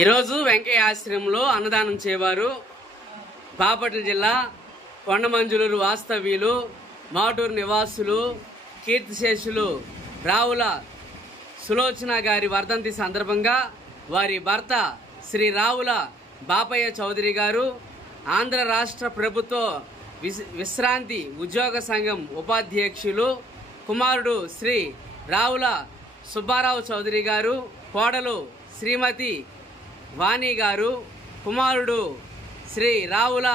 ఈరోజు వెంకయ్య ఆశ్రమంలో అన్నదానం చేవారు బాపట్ల జిల్లా కొండమంజులూరు వాస్తవ్యులు మాటూరు నివాసులు కీర్తిశేషులు రావుల సులోచన గారి వర్ధంతి సందర్భంగా వారి భర్త శ్రీ రావుల బాపయ్య చౌదరి గారు ఆంధ్ర రాష్ట్ర ప్రభుత్వ విశ్రాంతి ఉద్యోగ సంఘం ఉపాధ్యక్షులు కుమారుడు శ్రీ రావుల సుబ్బారావు చౌదరి గారు కోడలు శ్రీమతి వాణి గారు కుమారుడు శ్రీ రావుల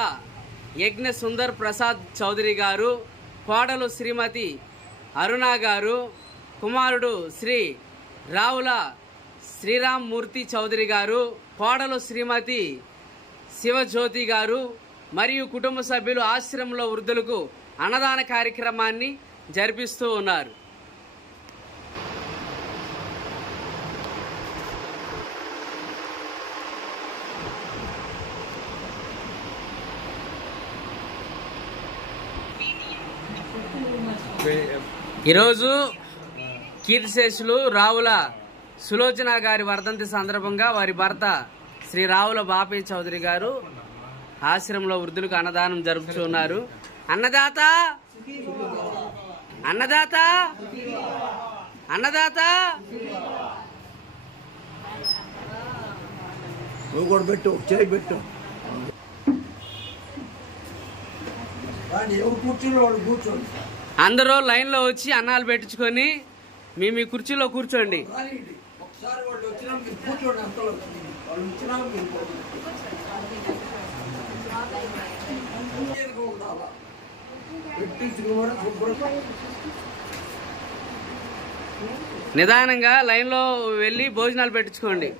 యజ్ఞ సుందర్ ప్రసాద్ చౌదరి గారు కోడలు శ్రీమతి అరుణ గారు కుమారుడు శ్రీ రావుల శ్రీరామ్ మూర్తి చౌదరి గారు కోడలు శ్రీమతి శివజ్యోతి గారు మరియు కుటుంబ సభ్యులు ఆశ్రమంలో వృద్ధులకు అన్నదాన కార్యక్రమాన్ని జరిపిస్తూ ఉన్నారు. ఈరోజు కీర్తిశేషులు రావుల సులోచన గారి వర్ధంతి సందర్భంగా వారి భర్త శ్రీ రావుల బాపయ్య చౌదరి గారు ఆశ్రమంలో వృద్ధులకు అన్నదానం జరుపుతున్నారు. అన్నదాత అన్నదాత అన్నదాత పెట్టు చేయి పెట్టు కూర్చోండి. అందరూ లైన్లో వచ్చి అన్నాలు పెట్టించుకొని మీ కుర్చీలో కూర్చోండి. నిదానంగా లైన్లో వెళ్ళి భోజనాలు పెట్టించుకోండి.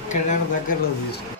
ఇక్కడ దగ్గరలో తీసుకో.